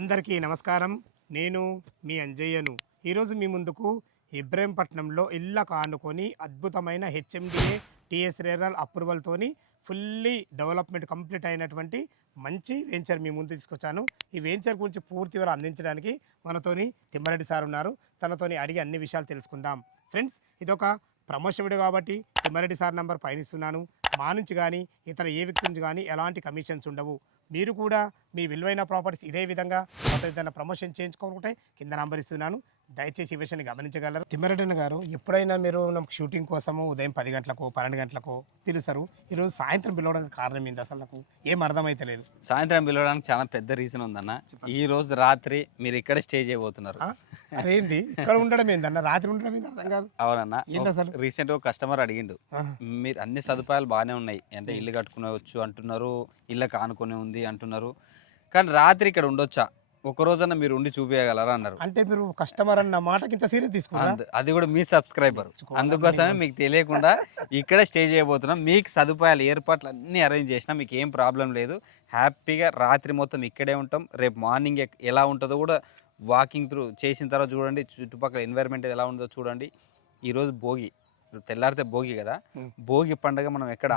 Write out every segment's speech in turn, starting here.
అందరికీ నమస్కారం. నేను మీ అంజయ్యను. ఈరోజు మీ ముందుకు ఇబ్రహీంపట్నంలో ఇళ్ళకు ఆనుకొని అద్భుతమైన హెచ్ఎండిఏ టీఎస్ రేరల్ అప్రూవల్తోని ఫుల్లీ డెవలప్మెంట్ కంప్లీట్ అయినటువంటి మంచి వెంచర్ మీ ముందు తీసుకొచ్చాను. ఈ వెంచర్ గురించి పూర్తి వివరాలు అందించడానికి మనతోని తిమ్మారెడ్డి సార్ ఉన్నారు. తనతోని అడిగి అన్ని విషయాలు తెలుసుకుందాం. ఫ్రెండ్స్, ఇదొక ప్రమోషన్ వీడియో కాబట్టి తిమ్మారెడ్డి సార్ నంబర్ పైన ఇస్తున్నాను. మా నుంచి కానీ ఇతర ఏ వ్యక్తి నుంచి కానీ ఎలాంటి కమిషన్స్ ఉండవు. మీరు కూడా మీ విలువైన ప్రాపర్టీస్ ఇదే విధంగా మొత్తం ఏదైనా ప్రమోషన్ చేయించుకోనుకుంటే కింద నంబర్ ఇస్తున్నాను. దయచేసి ఈ విషయాన్ని గమనించగలరు. తిమ్మరెడ్డి గారు, ఎప్పుడైనా మీరు నాకు షూటింగ్ కోసము ఉదయం 10 గంటలకు 12 గంటలకు పిలుస్తారు. ఈరోజు సాయంత్రం పిలవడానికి కారణం ఏంది? అసలు నాకు ఏం అర్థమైతలేదు. సాయంత్రం పిలవడానికి చాలా పెద్ద రీజన్ ఉందన్న. ఈ రోజు రాత్రి మీరు ఇక్కడే స్టే చేయబోతున్నారు. అదేంది ఇక్కడ ఉండడం ఏందన్న? రాత్రి ఉండడం ఏంది అర్థం కాదు. అవునన్న, అసలు రీసెంట్ ఒక కస్టమర్ అడిగిండు, మీరు అన్ని సదుపాయాలు బాగానే ఉన్నాయి అంటే ఇల్లు కట్టుకునేవచ్చు అంటున్నారు, ఇళ్ళకి ఆనుకొని ఉంది అంటున్నారు, కానీ రాత్రి ఇక్కడ ఉండొచ్చా, ఒక రోజన్నా మీరు ఉండి చూపించగలరా అన్నారు. అంటే మీరు కస్టమర్ అన్న మాటకి ఇంత సీరియస్ తీసుకున్నారు? అది కూడా మీ సబ్స్క్రైబర్, అందుకోసమే మీకు తెలియకుండా ఇక్కడే స్టే చేయబోతున్నాం. మీకు సదుపాయాలు ఏర్పాట్లు అన్నీ అరేంజ్ చేసినా మీకు ఏం ప్రాబ్లం లేదు. హ్యాపీగా రాత్రి మొత్తం ఇక్కడే ఉంటాం. రేపు మార్నింగ్ ఎలా ఉంటుందో కూడా వాకింగ్ త్రూ చేసిన తర్వాత చూడండి, చుట్టుపక్కల ఎన్వైర్న్మెంట్ ఎలా ఉంటుందో చూడండి. ఈరోజు భోగి, తెల్లారితే భోగి కదా, భోగి పండుగ మనం ఎక్కడ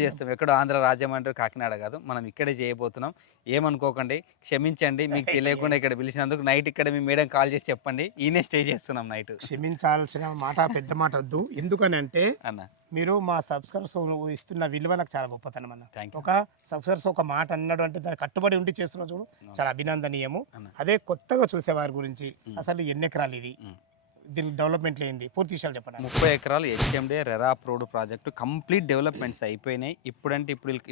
చేస్తాం, ఎక్కడ ఆంధ్ర రాజ్యం అంటారు, కాకినాడ కాదు, మనం ఇక్కడే చేయబోతున్నాం. ఏమనుకోకండి, క్షమించండి మీకు తెలియకుండా ఇక్కడ పిలిచినందుకు. నైట్ ఇక్కడ మీ మేడం కాల్ చేసి చెప్పండి, ఈయనే స్టే చేస్తున్నాం నైట్. క్షమించాల్సిన మాట పెద్ద మాట వద్దు. ఎందుకని అంటే అన్న, మీరు మా సబ్స్క్రైబర్స్ ఇస్తున్న విలువ నాకు చాలా గొప్పతనం అన్న. ఒక సబ్స్క్రైబర్స్ ఒక మాట అన్నాడు అంటే దాన్ని కట్టుబడి ఉండి చేస్తున్నా చూడు, చాలా అభినందనీయము. అదే కొత్తగా చూసే వారి గురించి అసలు ఎన్ని ఎకరాలు ఇది, దీని డెవలప్మెంట్ ఏంది, పూర్తి విషయాలు చెప్పండి. 30 ఎకరాలు హెచ్ఎండే RERA approved project complete developments అయిపోయినాయి. ఇప్పుడు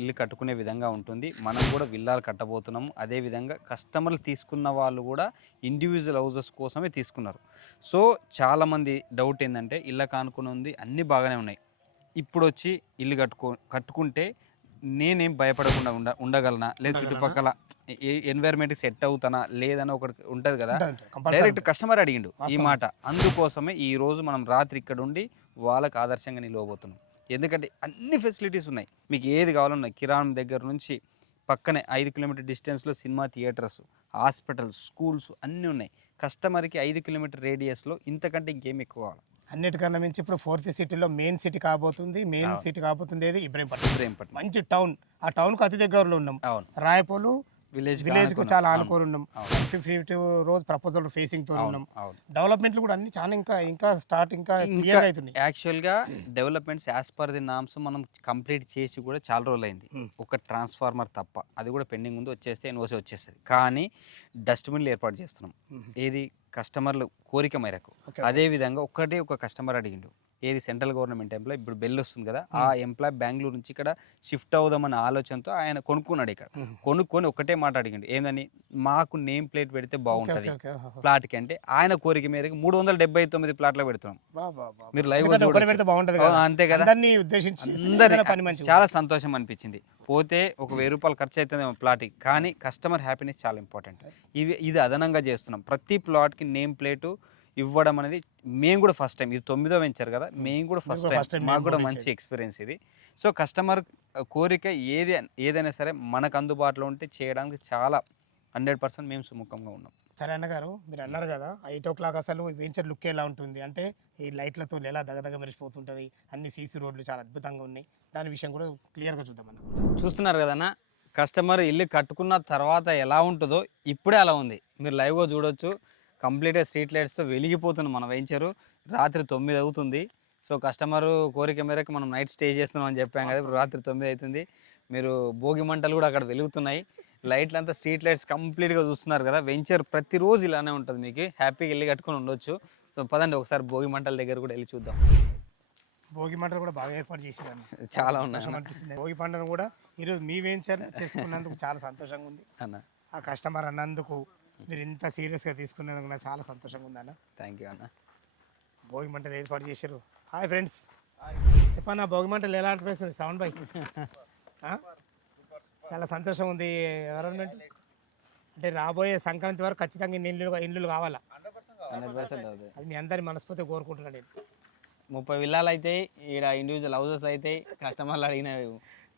ఇల్లు కట్టుకునే విధంగా ఉంటుంది. మనం కూడా విల్లాలు కట్టబోతున్నాము. అదేవిధంగా కస్టమర్లు తీసుకున్న వాళ్ళు కూడా ఇండివిజువల్ హౌసెస్ కోసమే తీసుకున్నారు. సో చాలామంది డౌట్ ఏంటంటే ఇళ్ళకి ఆనుకుని ఉంది, అన్నీ బాగానే ఉన్నాయి, ఇప్పుడు వచ్చి ఇల్లు కట్టుకుంటే నేనేం భయపడకుండా ఉండగలనా, లేదా చుట్టుపక్కల ఎన్వైర్న్మెంట్కి సెట్ అవుతానా లేదని ఒకటి ఉంటుంది కదా. డైరెక్ట్ కస్టమర్ అడిగిండు ఈ మాట. అందుకోసమే ఈరోజు మనం రాత్రి ఇక్కడ ఉండి వాళ్ళకి ఆదర్శంగా నిలవబోతున్నాం. ఎందుకంటే అన్ని ఫెసిలిటీస్ ఉన్నాయి, మీకు ఏది కావాలన్నా కిరాణం దగ్గర నుంచి పక్కనే 5 కిలోమీటర్ డిస్టెన్స్లో సినిమా థియేటర్స్, హాస్పిటల్స్, స్కూల్స్ అన్నీ ఉన్నాయి. కస్టమర్కి 5 కిలోమీటర్ రేడియస్లో ఇంతకంటే ఇంకేం ఎక్కువ కావాలి. అన్నిటికన్నా మించి ఇప్పుడు 4th సిటీలో మెయిన్ సిటీ కాబోతుంది. ఏది ఇబ్రహీంపట్నం మంచి టౌన్. ఆ టౌన్కు అతి దగ్గరలో ఉన్నాం. రాయపోలు విలేజ్ కు చాలా ఆనుకోని ఉన్నాం. 50 రోజు ప్రపోజల్ ఫేసింగ్ తో ఉన్నాం. డెవలప్మెంట్లు కూడా అన్ని చాలా ఇంకా స్టార్ట్ ఇంకా అవుతుంది. యాక్చువల్గా developments as per the norms మనం కంప్లీట్ చేసి కూడా చాలా రోజులు అయింది. ఒక ట్రాన్స్ఫార్మర్ తప్ప అది కూడా పెండింగ్ ఉంది, వచ్చేస్తే ఎన్ఓసి వచ్చేస్తుంది. కానీ డస్ట్బిన్లు ఏర్పాటు చేస్తున్నాం, ఏది కస్టమర్లు కోరిక మేరకు. అదేవిధంగా ఒక కస్టమర్ అడిగిండు, ఏది సెంట్రల్ గవర్నమెంట్ ఎంప్లాయ్, ఇప్పుడు బెల్ వస్తుంది కదా, ఆ ఎంప్లాయ్ బెంగళూరు నుంచి ఇక్కడ షిఫ్ట్ అవుదామన్న ఆలోచనతో ఆయన కొనుక్కున్నాడు. ఇక్కడ కొనుక్కొని ఒకటే మాట అడిగిండు, ఏందని మాకు నేమ్ ప్లేట్ పెడితే బాగుంటుంది ప్లాట్కి అంటే. ఆయన కోరిక మేరకు 379 ప్లాట్లు పెడుతున్నాం. మీరు లైవ్ అంతే కదా, అందరి చాలా సంతోషం అనిపించింది. పోతే ఒక 1000 రూపాయలు ఖర్చు అవుతుందేమో ప్లాట్కి, కానీ కస్టమర్ హ్యాపీనెస్ చాలా ఇంపార్టెంట్. ఇది అదనంగా చేస్తున్నాం. ప్రతి ప్లాట్కి నేమ్ ప్లేటు ఇవ్వడం అనేది మేము కూడా ఫస్ట్ టైం, ఇది 9వ వెంచర్ కదా, మేము కూడా ఫస్ట్ టైం, మాకు కూడా మంచి ఎక్స్పీరియన్స్ ఇది. సో కస్టమర్ కోరిక ఏదైనా సరే మనకు అందుబాటులో ఉంటే చేయడానికి చాలా 100% మేము సుముఖంగా ఉన్నాం. సరే అన్నగారు, మీరు అన్నారు కదా 8 o'clock అసలు వెంచర్ లుక్ ఎలా ఉంటుంది అంటే ఈ లైట్లతో ఎలా దగదగ మెరిసిపోతుంటుంది, అన్ని సీసీ రోడ్లు చాలా అద్భుతంగా ఉన్నాయి. దాని విషయం కూడా క్లియర్గా చూద్దామన్న. చూస్తున్నారు కదన్న, కస్టమర్ ఇల్లు కట్టుకున్న తర్వాత ఎలా ఉంటుందో ఇప్పుడే అలా ఉంది. మీరు లైవ్గా చూడొచ్చు, కంప్లీట్గా స్ట్రీట్ లైట్స్తో వెలిగిపోతుంది మన వెంచరు. రాత్రి 9 అవుతుంది. సో కస్టమర్ కోరిక మేరకు మనం నైట్ స్టే చేస్తున్నాం అని చెప్పాం కదా, ఇప్పుడు రాత్రి 9 అవుతుంది. మీరు భోగి మంటలు కూడా అక్కడ వెలుగుతున్నాయి, లైట్లు అంతా స్ట్రీట్ లైట్స్ కంప్లీట్గా చూస్తున్నారు కదా. వెంచర్ ప్రతిరోజు ఇలానే ఉంటుంది, మీకు హ్యాపీగా ఇల్లు కట్టుకొని ఉండొచ్చు. సో పదండి ఒకసారి భోగి మంటల దగ్గర కూడా వెళ్ళి చూద్దాం. భోగి మంటలు కూడా బాగా ఏర్పాటు చేసినాను, చాలా ఉన్నాయి అనిపిస్తుంది. భోగి పంటను కూడా ఈరోజు మీ వెంచర్ చేసుకున్నందుకు చాలా సంతోషంగా ఉంది అన్న. ఆ కస్టమర్ అన్నందుకు మీరు ఇంత సీరియస్గా తీసుకునేందుకు నాకు చాలా సంతోషంగా ఉంది అన్న. థ్యాంక్ యూ అన్న. భోగి మంటలు ఏర్పాటు చేశారు. హాయ్ ఫ్రెండ్స్, చెప్పన్నా భోగి మంటలు ఎలా అనిపిస్తుంది శ్రావణ్ భాయ్? చాలా సంతోషం ఉంది. గవర్నమెంట్ అంటే రాబోయే సంక్రాంతి వరకు ఖచ్చితంగా ఇల్లు కావాలా? 100% అవుతుంది. అది మీ అందరి మనస్ఫూర్తిగా కోరుకుంటున్నాను నేను. 30 విల్లాలు అయితే ఇక్కడ ఇండివిజువల్ హౌసెస్ అయితే కస్టమర్లు అడిగిన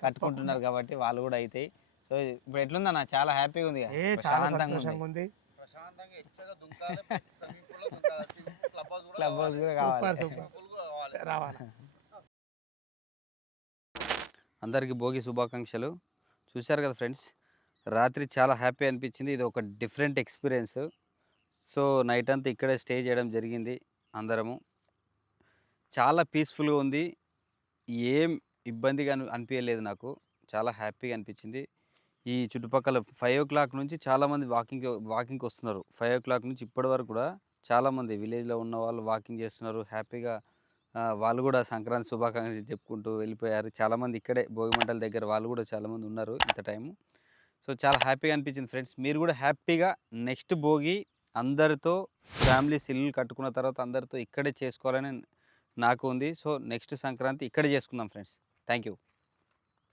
కట్టుకుంటున్నారు కాబట్టి వాళ్ళు కూడా అవుతాయి. సో సో ఇప్పుడు ఎట్లుందన్న, చాలా హ్యాపీగా ఉంది ఏ చాలా సంతోషంగా ఉంది. ప్రశాంతంగా ఎచ్చగా దుంకాలి, స్విమ్మింగ్ పూల్ లో దుంకాలి, క్లబ్ హౌస్ కూడా సూపర్ కావాలి. సూపర్ రావాలి. అందరికీ భోగి శుభాకాంక్షలు. చూశారు కదా ఫ్రెండ్స్, రాత్రి చాలా హ్యాపీ అనిపించింది. ఇది ఒక డిఫరెంట్ ఎక్స్పీరియన్స్. సో నైట్ అంతా ఇక్కడే స్టే చేయడం జరిగింది అందరము. చాలా పీస్ఫుల్గా ఉంది. ఏం ఇబ్బందిగా అనిపించలేదు నాకు. చాలా హ్యాపీగా అనిపించింది. ఈ చుట్టుపక్కల 5 నుంచి చాలామంది వాకింగ్కి వస్తున్నారు. 5 నుంచి ఇప్పటి వరకు కూడా చాలామంది విలేజ్లో ఉన్న వాళ్ళు వాకింగ్ చేస్తున్నారు హ్యాపీగా. వాళ్ళు కూడా సంక్రాంతి శుభాకాంక్షలు చెప్పుకుంటూ వెళ్ళిపోయారు. చాలామంది ఇక్కడే భోగిమంటల దగ్గర వాళ్ళు కూడా చాలామంది ఉన్నారు ఇంత టైము. సో చాలా హ్యాపీగా అనిపించింది ఫ్రెండ్స్. మీరు కూడా హ్యాపీగా నెక్స్ట్ భోగి అందరితో ఫ్యామిలీస్ ఇల్లు కట్టుకున్న తర్వాత అందరితో ఇక్కడే చేసుకోవాలని నాకు ఉంది. సో నెక్స్ట్ సంక్రాంతి ఇక్కడే చేసుకుందాం ఫ్రెండ్స్. Thank you.